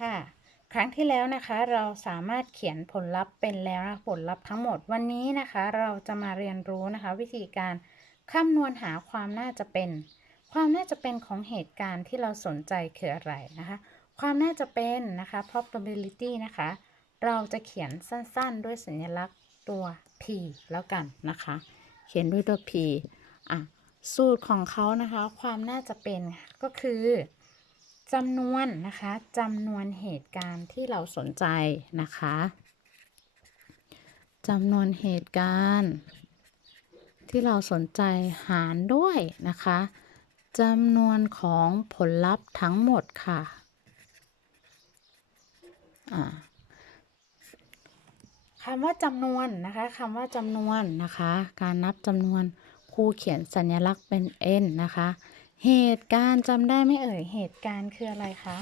ค่ะ ครั้งที่แล้วนะคะ เราสามารถเขียนผลลัพธ์เป็นแล้วนะผลลัพธ์ทั้งหมดวันนี้นะคะ เราจะมาเรียนรู้นะคะ วิธีการคำนวณหาความน่าจะเป็น ความน่าจะเป็นของเหตุการณ์ที่เราสนใจคืออะไรนะคะ ความน่าจะเป็นนะคะ probability นะคะ เราจะเขียนสั้นๆ ด้วยสัญลักษณ์ตัว p แล้วกันนะคะ เขียนด้วยตัว p อะสูตรของเขานะคะ ความน่าจะเป็นก็คือ จำนวนนะคะจำนวนเหตุการณ์ที่เราสนใจนะคะจำนวนเหตุการณ์ ที่เราสนใจหารด้วยนะคะจำนวนของผลลัพธ์ทั้งหมดค่ะคำว่าจำนวนนะคะคำว่าจำนวนนะคะ การนับจำนวนครูเขียนสัญลักษณ์เป็น n นะคะ เหตุการณ์จำได้ไหมเอ่ย เหตุการณ์คืออะไรคะ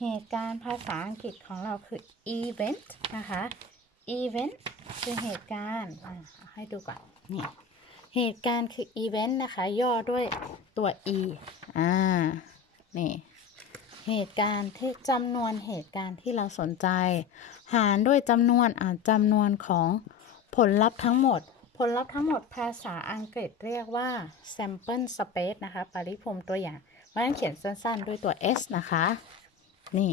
เหตุการณ์ภาษาอังกฤษของเราคือ event นะคะ event คือเหตุการณ์ให้ดูก่อน นี่ เหตุการณ์คือ event นะคะ ย่อด้วยตัว e อ่า นี่ เหตุการณ์ที่จำนวนเหตุการณ์ที่เราสนใจ หารด้วยจำนวนอ่าจำนวนของผลลัพธ์ทั้งหมด ผลลัพธ์ทั้งหมดภาษาอังกฤษเรียกว่า sample space นะคะ ปริพรมตัวอย่างเพราะฉะนั้นเขียนสั้นๆ ด้วยตัว s นะคะ นี่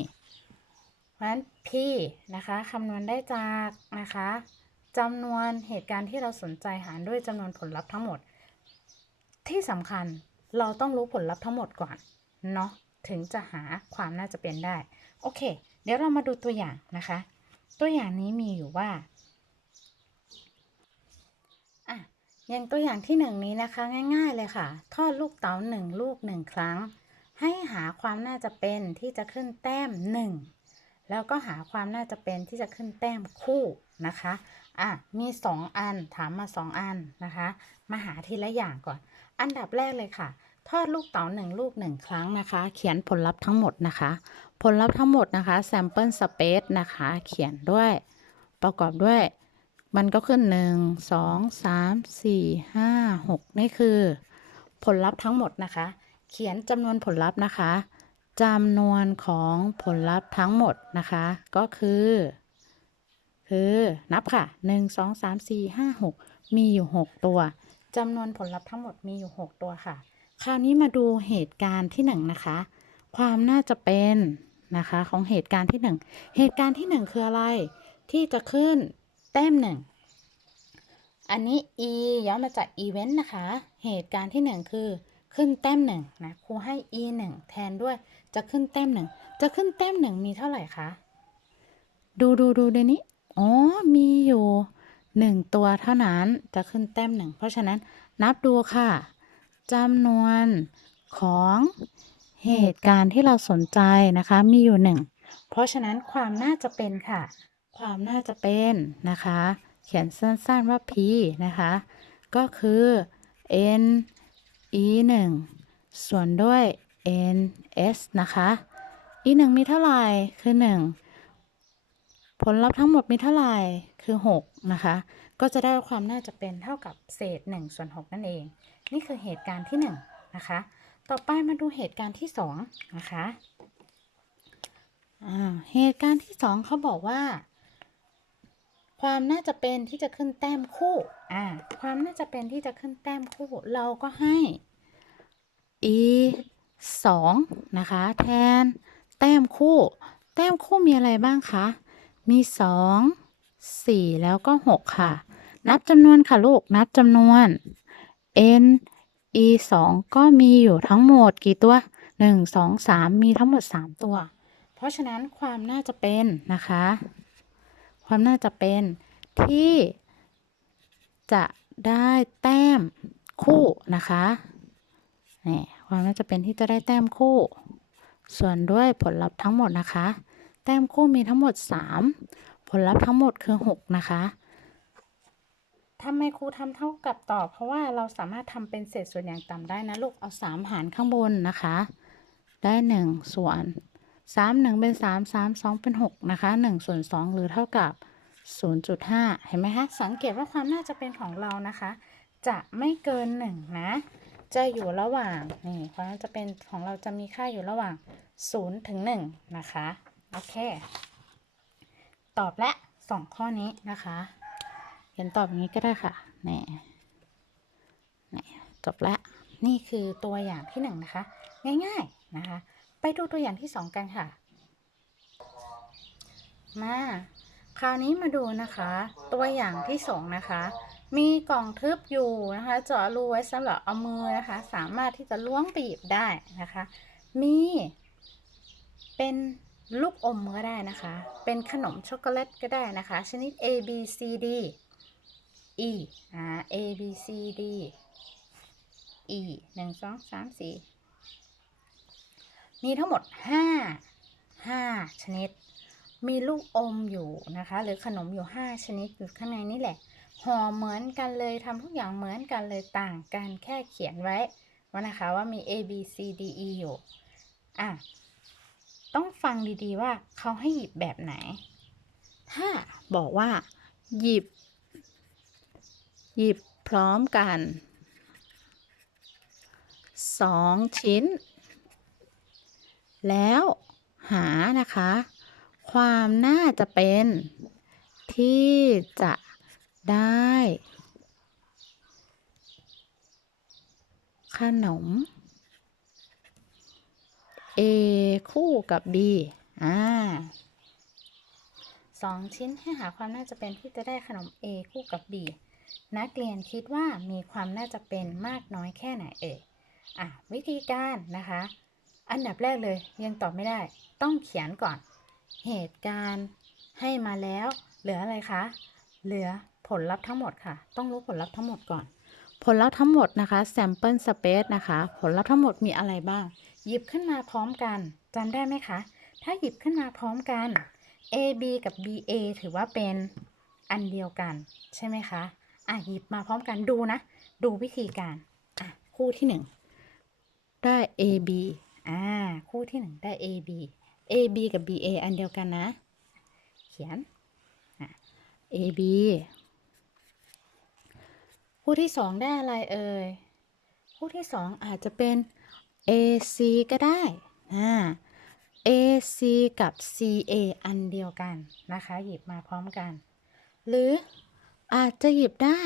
เพราะฉะนั้น p นะคะคำนวณได้จากนะคะจำนวนเหตุการณ์ที่เราสนใจหารด้วยจำนวนผลลัพธ์ทั้งหมด ที่สำคัญเราต้องรู้ผลลัพธ์ทั้งหมดก่อน เนาะถึงจะหาความน่าจะเป็นได้ โอเค เดี๋ยวเรามาดูตัวอย่างนะคะ ตัวอย่างนี้มีอยู่ว่าอะ อย่างตัวอย่างที่หนึ่งนี้นะคะง่าย ๆ เลยค่ะ ทอดลูกเต๋าหนึ่งลูกหนึ่งครั้ง ให้หาความน่าจะเป็นที่จะขึ้นแต้มหนึ่งแล้วก็หาความน่าจะเป็นที่จะขึ้นแต้มคู่นะคะอะมี 2 อันถามมา 2 อันนะคะ มาหาทีละอย่างก่อน อันดับแรกเลยค่ะ ทอดลูกเต๋าหนึ่งลูกหนึ่งครั้งนะคะ เขียนผลลัพธ์ทั้งหมดนะคะ ผลลัพธ์ทั้งหมดนะคะ sample space นะคะ เขียนด้วย ประกอบด้วย มันก็ขึ้น1 2 3 4 5 6นี่คือ ผลลัพธ์ทั้งหมดนะคะ เขียนจำนวนผลลัพธ์นะคะจำนวนของผลลัพธ์ทั้งหมดนะคะ ก็คือ คือนับค่ะ1 2 3 4 5 6มีอยู่6ตัวจำนวนผลลัพธ์ทั้งหมดมีอยู่6ตัวค่ะ คราวนี้มาดูเหตุการณ์ที่1นะคะ ความน่าจะเป็นนะคะของเหตุการณ์ที่1เหตุการณ์ที่1คืออะไรที่จะขึ้น แต้มหนึ่งอันนี้ e ย้อนมาจาก event นะคะ เหตุการณ์ที่1คือขึ้นแต้มหนึ่งนะครูให้ e 1แทนด้วยจะขึ้นแต้มหนึ่งจะขึ้นแต้มหนึ่งมีเท่าไหร่คะดูดูดูในนี้อ๋อมีอยู่หนึ่งตัวเท่านั้นจะขึ้นแต้มหนึ่งเพราะฉะนั้นนับดูค่ะจำนวนของเหตุการณ์ที่เราสนใจนะคะมีอยู่หนึ่งเพราะฉะนั้นความน่าจะเป็นค่ะ ความน่าจะเป็นนะคะ เขียนสั้นๆว่า p นะคะ ก็คือ n e 1ส่วนด้วย n s นะคะ e 1มีเท่าไหร่ คือ 1 ผลลัพธ์ทั้งหมดมีเท่าไหร่ คือ 6 นะคะ ก็จะได้ความน่าจะเป็นเท่ากับเศษ 1 ส่วน 6 นั่นเอง นี่คือเหตุการณ์ที่ 1 นะคะ ต่อไปมาดูเหตุการณ์ที่ 2 นะคะเหตุการณ์ที่ 2เขาบอกว่า ความน่าจะเป็นที่จะขึ้นแต้มคู่อ่าความน่าจะเป็นที่จะขึ้นแต้มคู่ เราก็ให้ e 2นะคะ แทน แต้มคู่ แต้มคู่มีอะไรบ้างคะ มี 2 4 แล้วก็ 6 ค่ะ นับจำนวนค่ะลูก นับจำนวน n e 2ก็มีอยู่ทั้งหมดกี่ตัว 1 2 3 มีทั้งหมด 3 ตัว เพราะฉะนั้นความน่าจะเป็นนะคะ ความน่าจะเป็นที่จะได้แต้มคู่นะคะนี่ความน่าจะเป็นที่จะได้แต้มคู่ ส่วนด้วยผลลัพธ์ทั้งหมดนะคะ แต้มคู่มีทั้งหมด 3 ผลลัพธ์ทั้งหมดคือ 6 นะคะทำไมครูทำเท่ากับตอบเพราะว่าเราสามารถทำเป็นเศษส่วนอย่างต่ำได้นะลูก เอา 3 หารข้างบนนะคะ ได้ 1 ส่วน 3 1เป็น3 3 2เป็น6นะคะ1ส่วน2หรือเท่ากับ0.5เห็นไหมคะ สังเกตว่าความน่าจะเป็นของเรานะคะ จะไม่เกิน1นะ จะอยู่ระหว่างนี่ความน่าจะเป็นของเราจะมีค่าอยู่ระหว่าง0ถึง1นะคะ โอเค ตอบและสองข้อนี้นะคะเขียนตอบอย่างนี้ก็ได้ค่ะนี่นี่จบแล้วนี่คือตัวอย่างที่หนึ่งนะคะ ง่ายๆนะคะ ดูตัวอย่างที่สองกันค่ะ มา คราวนี้มาดูนะคะ ตัวอย่างที่สองนะคะ มีกล่องทึบอยู่นะคะเจาะรูไว้สำหรับเอามือนะคะ สามารถที่จะล้วงไปหยิบได้นะคะ มี เป็นลูกอมก็ได้นะคะ เป็นขนมช็อกโกแลตก็ได้นะคะ ชนิด A B C D E อ่า A B C D E หนึ่งสองสามสี่ มีทั้งหมดห้าห้าชนิด มีลูกอมอยู่นะคะ หรือขนมอยู่ 5 ชนิดอยู่ข้างในนี่แหละห่อเหมือนกันเลยทำทุกอย่างเหมือนกันเลยต่างกันแค่เขียนไว้ว่านะคะว่ามี A B C D E อยู่อะต้องฟังดีๆว่าเขาให้หยิบแบบไหน ถ้าบอกว่า หยิบ หยิบพร้อมกันสองชิ้น แล้วหานะคะ ความน่าจะเป็น ที่จะได้ ขนม A คู่กับ B อ่าสองชิ้นให้หาความน่าจะเป็นที่จะได้ขนม A คู่กับ B นักเรียนคิดว่ามีความน่าจะเป็นมากน้อยแค่ไหนเอ่ยอะวิธีการนะคะ อันดับแรกเลยยังตอบไม่ได้ ต้องเขียนก่อน เหตุการณ์ให้มาแล้ว เหลืออะไรคะ เหลือผลลัพธ์ทั้งหมดค่ะ ต้องรู้ผลลัพธ์ทั้งหมดก่อน ผลลัพธ์ทั้งหมดนะคะ sample space นะคะ ผลลัพธ์ทั้งหมดมีอะไรบ้าง หยิบขึ้นมาพร้อมกันจำได้ไหมคะ ถ้าหยิบขึ้นมาพร้อมกัน A B กับ B A ถือว่าเป็นอันเดียวกัน ใช่ไหมคะ อะหยิบมาพร้อมกันดูนะ ดูวิธีการ อะ คู่ที่หนึ่งได้ A B อ่า คู่ที่หนึ่งได้ A B A B กับ B A อันเดียวกันนะ เขียน A B คู่ที่สองได้อะไรเอ่ย คู่ที่สองอาจจะเป็น AC ก็ได้อ่า AC กับ CA อันเดียวกันนะคะ หยิบมาพร้อมกัน หรืออาจจะหยิบได้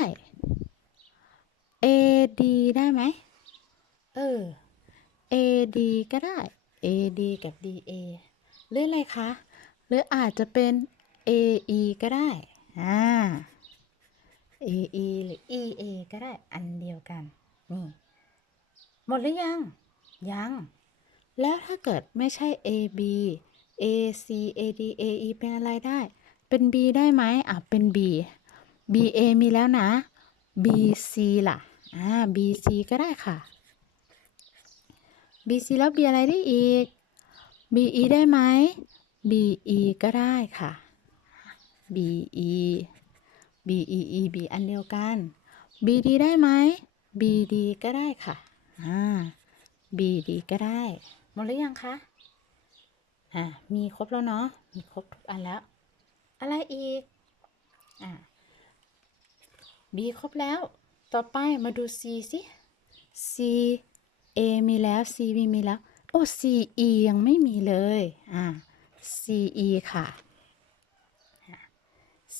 AD ได้ไหม เออ AD ก็ได้ AD กับ DA หรืออะไรคะ หรืออาจจะเป็น AE ก็ได้อ่า AE หรือ EA ก็ได้อันเดียวกันนี่หมดหรือยัง ยัง แล้วถ้าเกิดไม่ใช่ AB AC AD AE เป็นอะไรได้ เป็น B ได้ไหมอะเป็น B BA มีแล้วนะ BC ล่ะอ่า BC ก็ได้ค่ะ BC แล้ว B อะไรได้อีก BE ได้ไหม BE ก็ได้ค่ะ BE BEE B อันเดียวกัน BD ได้ไหม BD ก็ได้ค่ะอ่า BD ก็ได้หมดหรือยังคะอ่ามีครบแล้วเนาะมีครบทุกอันแล้ว อะไรอีกอ่า B ครบแล้ว ต่อไปมาดู C สิ C A มีแล้ว C B มีแล้ว โอ้ C E ยังไม่มีเลย อ่า C E ค่ะ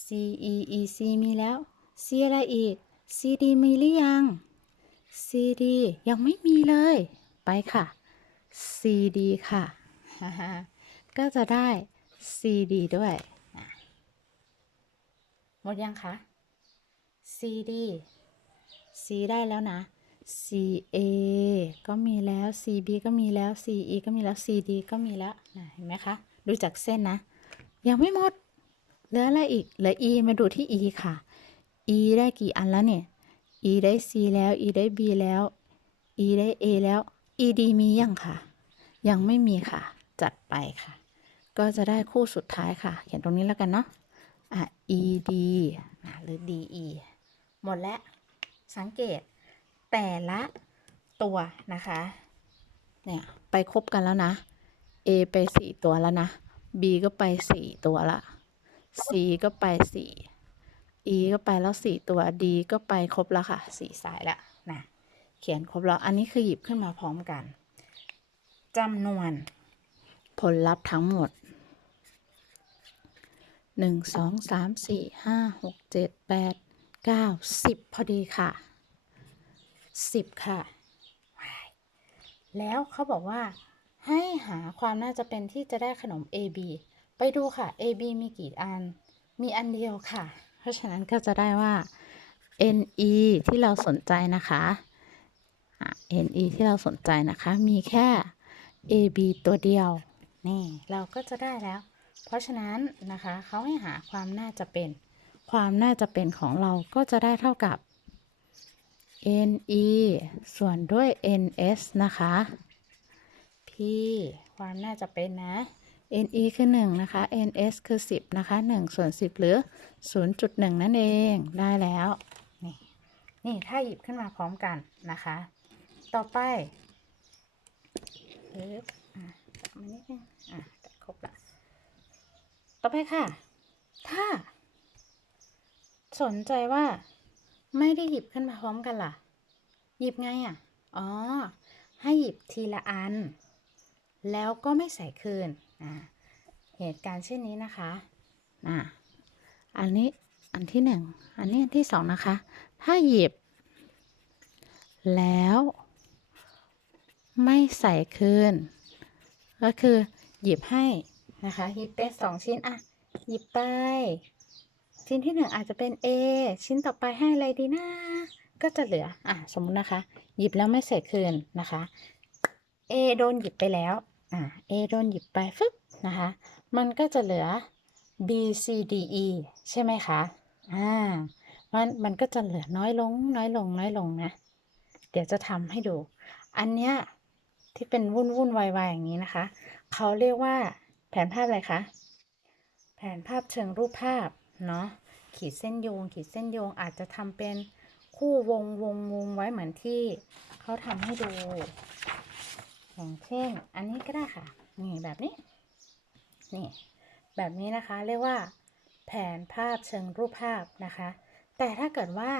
C E E C มีแล้ว C อะไรอีก C D มีหรือยัง C D ยังไม่มีเลย ไปค่ะ C D ค่ะ ก็จะได้ C D ด้วยหมดยังคะ C D C ได้แล้วนะ C A ก็มีแล้ว C B ก็มีแล้ว C E ก็มีแล้ว C D ก็มีแล้วนะเห็นไหมคะ ดูจากเส้นนะ ยังไม่หมด เหลืออะไรอีก เหลือ E มาดูที่ E ค่ะ E ได้กี่อันแล้วเนี่ย E ได้ C แล้ว E ได้ B แล้ว E ได้ A แล้ว E D มียังค่ะ ยังไม่มีค่ะ จัดไปค่ะ ก็จะได้คู่สุดท้ายค่ะ เขียนตรงนี้แล้วกันเนาะ อะ E D อะหรือ D E หมดแล้ว สังเกต แต่ละตัวนะคะ เนี่ยไปครบกันแล้วนะ A ไปสี่ตัวแล้วนะ B ก็ไปสี่ตัวละ C ก็ไปสี่ E ก็ไปแล้วสี่ตัว D ก็ไปครบแล้วค่ะสี่สายล้วนะเขียนครบแล้ว อันนี้คือหยิบขึ้นมาพร้อมกันจำนวน ผลลัพธ์ทั้งหมดหนึ่งสองสามสี่ห้าหกเจ็ดแปดเก้าสิบพอดีค่ะ สิบค่ะ แล้วเขาบอกว่า ให้หาความน่าจะเป็นที่จะได้ขนม AB ไปดูค่ะ AB มีกี่อัน มีอันเดียวค่ะ เพราะฉะนั้นก็จะได้ว่า NE ที่เราสนใจนะคะอะ NE ที่เราสนใจนะคะ มีแค่ AB ตัวเดียว นี่ เราก็จะได้แล้ว เพราะฉะนั้นนะคะเขาให้หาความน่าจะเป็น ความน่าจะเป็นของเราก็จะได้เท่ากับ NE ส่วนด้วย NS นะคะ P ความน่าจะเป็นนะ NE คือ 1 นะคะ NS คือ 10 นะคะ 1 ส่วน 10 หรือ 0.1 นั่นเองได้แล้ว นี่ นี่ ถ้าหยิบขึ้นมาพร้อมกันนะคะ ต่อไปปึ๊บอะมานิดนึงอะครบละต่อไปค่ะ ถ้า สนใจว่า ไม่ได้หยิบขึ้นมาพร้อมกันล่ะ หยิบไงอะ อ๋อ ให้หยิบทีละอัน แล้วก็ไม่ใส่คืนอ่าเหตุการณ์เช่นนี้นะคะอ่าอันนี้อันที่หนึ่ง อันนี้อันที่สองนะคะ ถ้าหยิบ แล้วไม่ใส่คืน ก็คือหยิบให้นะคะ หยิบเป็นสองชิ้น อะ หยิบไป ชิ้นที่หนึ่งอาจจะเป็น A ชิ้นต่อไปให้อะไรดีนะก็จะเหลือ อะ สมมุตินะคะ หยิบแล้วไม่ใส่คืนนะคะ A โดนหยิบไปแล้ว อ่า A โดนหยิบไปฟึบนะคะ มันก็จะเหลือ B C D E ใช่ไหมคะ อ่า มันมันก็จะเหลือน้อยลง น้อยลง น้อยลงนะ เดี๋ยวจะทำให้ดู อันเนี้ยที่เป็นวุ่นวุ่นวายวายอย่างนี้นะคะ เขาเรียกว่าแผนภาพอะไรคะ แผนภาพเชิงรูปภาพ เนาะขีดเส้นโยง ขีดเส้นโยงอาจจะทำเป็นคู่วงวงวงไว้เหมือนที่เขาทำให้ดู อย่างเช่น อันนี้ก็ได้ค่ะ นี่แบบนี้ นี่ แบบนี้นะคะเรียกว่า แผนภาพเชิงรูปภาพนะคะ แต่ถ้าเกิดว่า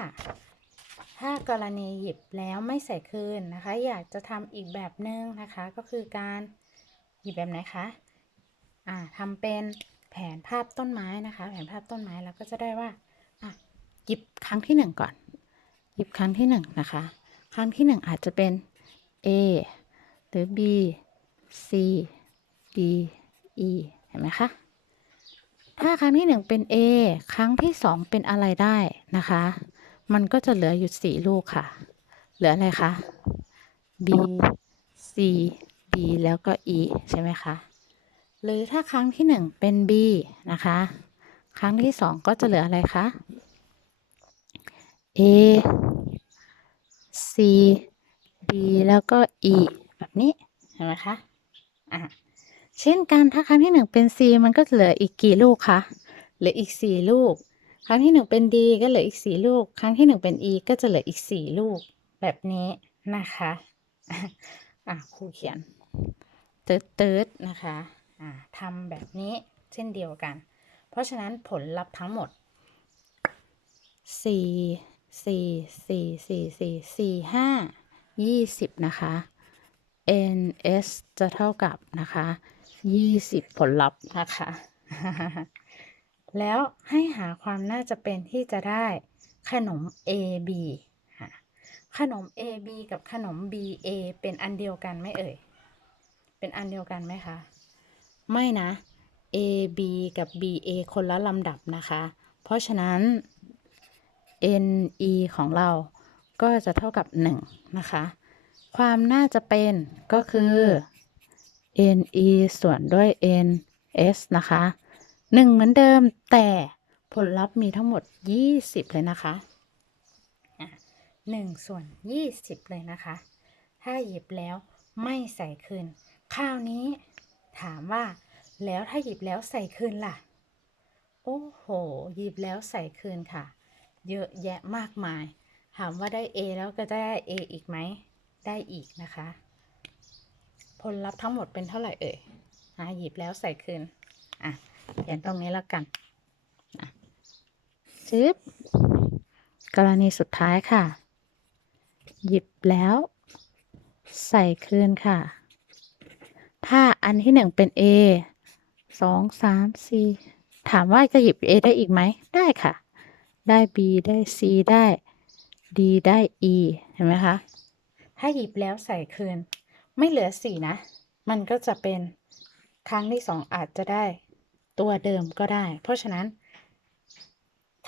ถ้ากรณีหยิบแล้วไม่ใส่คืนนะคะ อยากจะทำอีกแบบนึงนะคะ ก็คือการหยิบแบบไหนคะ อ่าทำเป็น แผนภาพต้นไม้นะคะ แผนภาพต้นไม้เราก็จะได้ว่าอะหยิบครั้งที่หนึ่งก่อน หยิบครั้งที่หนึ่งนะคะ ครั้งที่หนึ่งอาจจะเป็น A หรือ B C D E เห็นไหมคะ ถ้าครั้งที่หนึ่งเป็น A ครั้งที่สองเป็นอะไรได้นะคะ มันก็จะเหลืออยู่สี่ลูกค่ะ เหลืออะไรคะ B C D แล้วก็ E ใช่ไหมคะ หรือถ้าครั้งที่หนึ่งเป็น B นะคะ ครั้งที่สองก็จะเหลืออะไรคะ A C D แล้วก็ E แบบนี้เห็นไหมคะอะเช่นกันถ้าครั้งที่หนึ่งเป็น C มันก็เหลืออีกกี่ลูกคะเหลืออีกสี่ลูก ครั้งที่หนึ่งเป็น D ก็เหลืออีกสี่ลูก ครั้งที่หนึ่งเป็น E ก็จะเหลืออีกสี่ลูกแบบนี้นะคะอะครูเขียนเติร์ดเติร์ดนะคะ ทำแบบนี้เช่นเดียวกัน เพราะฉะนั้นผลลัพธ์ทั้งหมดสี่สี่สี่สี่สี่สี่ห้ายี่สิบนะคะ ns จะเท่ากับนะคะยี่สิบผลลัพธ์นะคะ แล้วให้หาความน่าจะเป็นที่จะได้ขนม AB ค่ะขนม AB กับขนม BA เป็นอันเดียวกันไหมเอ่ย เป็นอันเดียวกันไหมคะ ไม่นะ A B กับ B A คนละลำดับนะคะ เพราะฉะนั้น N E ของเราก็จะเท่ากับ 1 นะคะ ความน่าจะเป็นก็คือ N E ส่วนด้วย N S นะคะ 1 เหมือนเดิมแต่ผลลัพธ์มีทั้งหมด 20 เลยนะคะอะ1ส่วน 20 เลยนะคะ ถ้าหยิบแล้วไม่ใส่คืนคราวนี้ ถามว่า แล้วถ้าหยิบแล้วใส่คืนล่ะ โอ้โห หยิบแล้วใส่คืนค่ะ เยอะแยะมากมาย ถามว่าได้ A แล้วก็ได้ A อีกไหม ได้อีกนะคะ ผลลัพธ์ทั้งหมดเป็นเท่าไหร่เอ่ยหาหยิบแล้วใส่คืน อะเขียนตรงนี้แล้วกันอะชึบกรณีสุดท้ายค่ะ หยิบแล้ว ใส่คืนค่ะ ถ้าอันที่หนึ่งเป็น A สองสามสี่ถามว่าจะหยิบ A ได้อีกไหม ได้ค่ะ ได้ B ได้ C ได้ D ได้ E เห็นไหมคะ ถ้าหยิบแล้วใส่คืน ไม่เหลือสี่นะ มันก็จะเป็นครั้งที่สองอาจจะได้ตัวเดิมก็ได้ เพราะฉะนั้น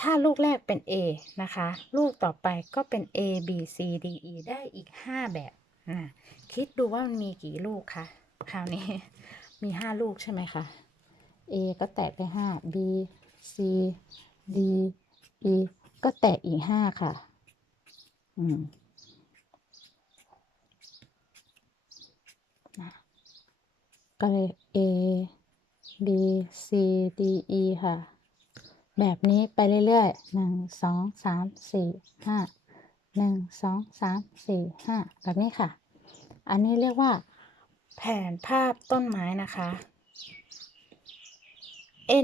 ถ้าลูกแรกเป็น A นะคะ ลูกต่อไปก็เป็น A B C D E ได้อีก 5 แบบ คิดดูว่ามันมีกี่ลูกคะ คราวนี้มี5ลูกใช่ไหมคะ A ก็แตกไป5 B C D E ก็แตกอีก5ค่ะ อืมก็เลย A B C D E ค่ะ แบบนี้ไปเรื่อยๆหนึ่งสองสามสี่ห้าหนึ่งสองสามสี่ห้าแบบนี้ค่ะ อันนี้เรียกว่า แผนภาพต้นไม้นะคะ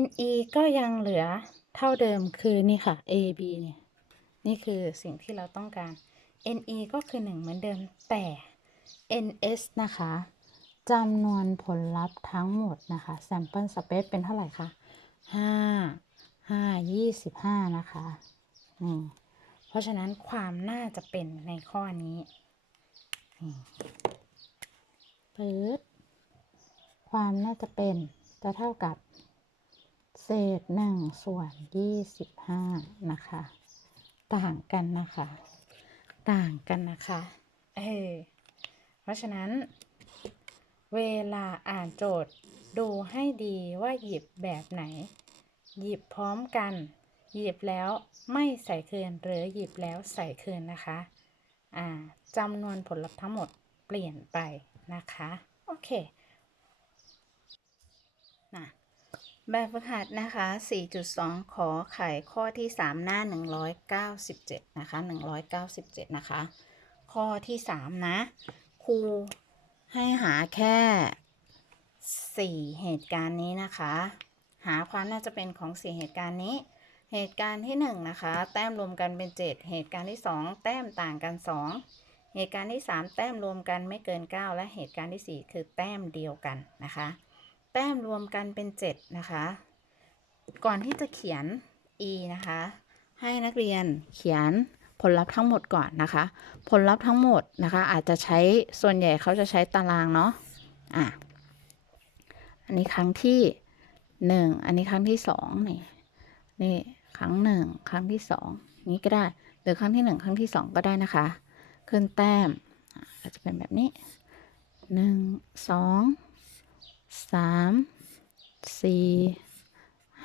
NE ก็ยังเหลือเท่าเดิมคือนี่ค่ะ AB เนี่ย นี่คือสิ่งที่เราต้องการ NE ก็คือ 1 เหมือนเดิมแต่ NS นะคะจำนวนผลลัพธ์ทั้งหมดนะคะ sample space เป็นเท่าไหร่คะ 5 5 25 นะคะนี่เพราะฉะนั้นความน่าจะเป็นในข้อนี้นี่ ปื๊ดความน่าจะเป็นจะเท่ากับ เศษหนึ่งส่วนยี่สิบห้านะคะ ต่างกันนะคะ ต่างกันนะคะ เออเพราะฉะนั้น เวลาอ่านโจทย์ดูให้ดีว่าหยิบแบบไหน หยิบพร้อมกัน หยิบแล้วไม่ใส่คืนหรือหยิบแล้วใส่คืนนะคะ อ่าจำนวนผลลัพธ์ทั้งหมดเปลี่ยนไป นะคะ โอเคนะแบบฝึกหัดนะคะ 4.2 ขอไขข้อที่ 3 หน้า 197 นะคะ 197 นะคะ ข้อที่ 3 นะ ครูให้หาแค่ 4 เหตุการณ์นี้นะคะ หาความน่าจะเป็นของ 4 เหตุการณ์นี้ เหตุการณ์ที่ 1 นะคะ แต้มรวมกันเป็น 7 เหตุการณ์ที่ 2 แต้มต่างกัน 2 เหตุการณ์ที่ 3 แต้มรวมกันไม่เกิน 9 และเหตุการณ์ที่ 4 คือแต้มเดียวกันนะคะ แต้มรวมกันเป็น 7 นะคะ ก่อนที่จะเขียน e นะคะ ให้นักเรียนเขียนผลลัพธ์ทั้งหมดก่อนนะคะ ผลลัพธ์ทั้งหมดนะคะ อาจจะใช้ส่วนใหญ่เขาจะใช้ตารางเนาะอะอันนี้ครั้งที่หนึ่งอันนี้ครั้งที่สองนี่นี่ครั้งหนึ่งครั้งที่สองนี้ก็ได้หรือครั้งที่หนึ่งครั้งที่สองก็ได้นะคะ ขึ้นแต้มก็จะเป็นแบบนี้หนึ่งสองสามสี่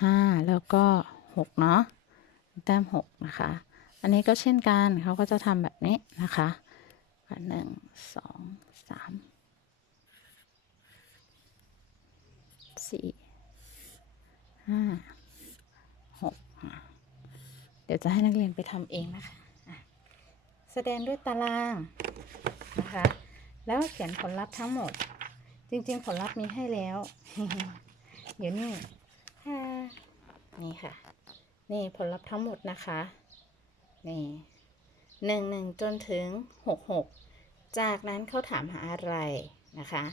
ห้าแล้วก็หกเนาะแต้มหกนะคะ อันนี้ก็เช่นกันเขาก็จะทำแบบนี้นะคะหนึ่งสองสามสี่ห้าหกเดี๋ยวจะให้นักเรียนไปทำเองนะคะ สดงด้วยตารางนะคะ แล้วเขียนผลลัพธ์ทั้งหมด จริง ๆ ผลลัพธ์มีให้แล้ว เดี๋ยวนี่นี่ค่ะ นี่ผลลัพธ์ทั้งหมดนะคะ นี่หนึ่งหนึ่งจนถึงหกหกจากนั้นเขาถามหาอะไรนะคะ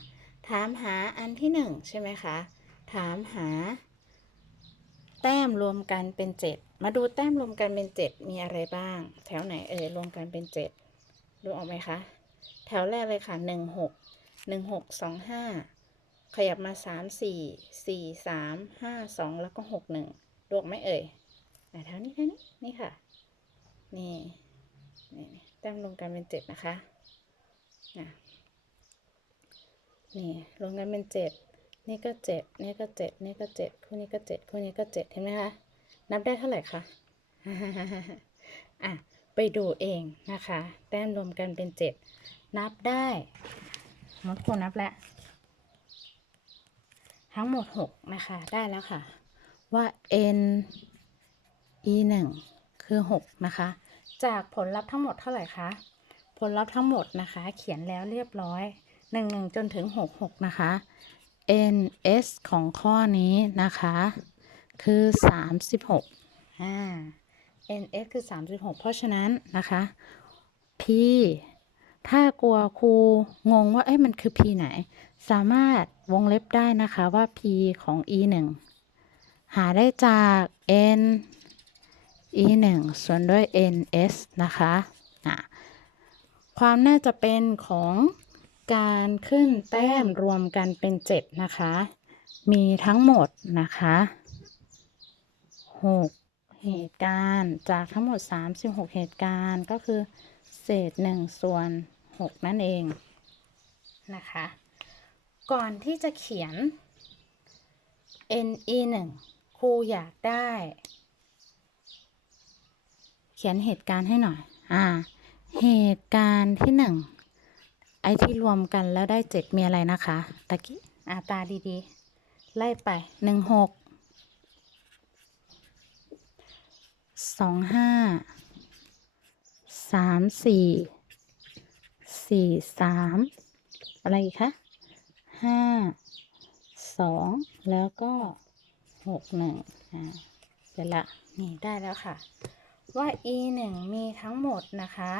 ถามหาอันที่หนึ่งใช่ไหมคะ ถามหา แต้มรวมกันเป็นเจ็ด มาดูแต้มรวมกันเป็นเจ็ดมีอะไรบ้าง แถวไหนเอ่ยรวมกันเป็นเจ็ดดูออกไหมคะ แถวแรกเลยค่ะหนึ่งหกหนึ่งหกสองห้าขยับมาสามสี่สี่สามห้าสองแล้วก็หกหนึ่งดวกไหมเอ่ยไหนเท่านี้แค่นี้นี่ค่ะ นี่นี่แต้มรวมกันเป็นเจ็ดนะคะนะนี่รวมกันเป็นเจ็ดนี่ก็เจ็ดนี่ก็เจ็ดนี่ก็เจ็ดคู่นี้ก็เจ็ดคู่นี้ก็เจ็ดเห็นไหมคะ นับได้เท่าไหร่คะอะไปดูเองนะคะ แต้มรวมกันเป็นเจ็ดนับได้มดคนนับแล้วทั้งหมด6นะคะ ได้แล้วค่ะ ว่า n e 1คือ6นะคะ จากผลลัพธ์ทั้งหมดเท่าไหร่คะผลลัพธ์ทั้งหมดนะคะ เขียนแล้วเรียบร้อย1 1จนถึง6 6นะคะ n s ของข้อนี้นะคะ คือ 36อ่า n s คือ 36 เพราะฉะนั้นนะคะ p ถ้ากลัวครูงงว่าเอ้ยมันคือ p ไหน สามารถวงเล็บได้นะคะว่า p ของ e 1หาได้จาก n e 1ส่วนด้วย n s นะคะะความน่าจะเป็นของการขึ้นแต้มรวมกันเป็น 7 นะคะ มีทั้งหมดนะคะ 36 เหตุการณ์ จากทั้งหมด 36 เหตุการณ์ก็คือ เศษ 1 ส่วน 6 นั่นเองนะคะ ก่อนที่จะเขียน ne 1ครูอยากได้ เขียนเหตุการณ์ให้หน่อย อ่า เหตุการณ์ที่ 1 ไอ้ที่รวมกันแล้วได้ 7 มีอะไรนะคะ ตะกี้อ่าตาดีๆ ไล่ไป 16 สองห้าสามสี่สี่สามอะไรอีกคะห้าสองแล้วก็หกหนึ่งอ่าเสร็จละนี่ได้แล้วค่ะ ว่า e หนึ่งมีทั้งหมดนะคะ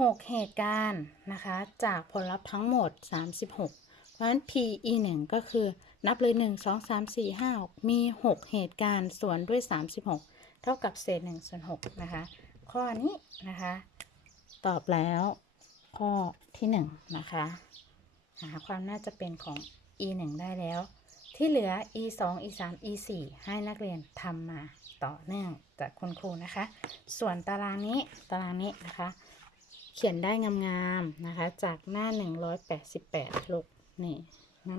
หกเหตุการณ์นะคะ จากผลลัพธ์ทั้งหมด36เพ ราะฉะนั้น p e หนึ่งก็คือนับเลย 1 2 3 4 5 6 มี 6 เหตุการณ์ส่วนด้วย 36 เท่ากับเศษ1ส่วน6นะคะ ข้อนี้นะคะ ตอบแล้วข้อที่ 1 นะคะ หาความน่าจะเป็นของ e 1ได้แล้ว ที่เหลือ e 2 e 3 e 4ให้นักเรียนทำมาต่อเนื่องจากคุณครูนะคะ ส่วนตารางนี้ตารางนี้นะคะ เขียนได้งามๆนะคะ จากหน้า 188ลูก นี่หน้า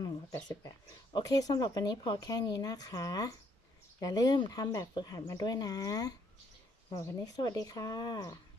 188โอเคสำหรับวันนี้พอแค่นี้นะคะ อย่าลืมทำแบบฝึกหัดมาด้วยนะสำหรับวันนี้สวัสดีค่ะ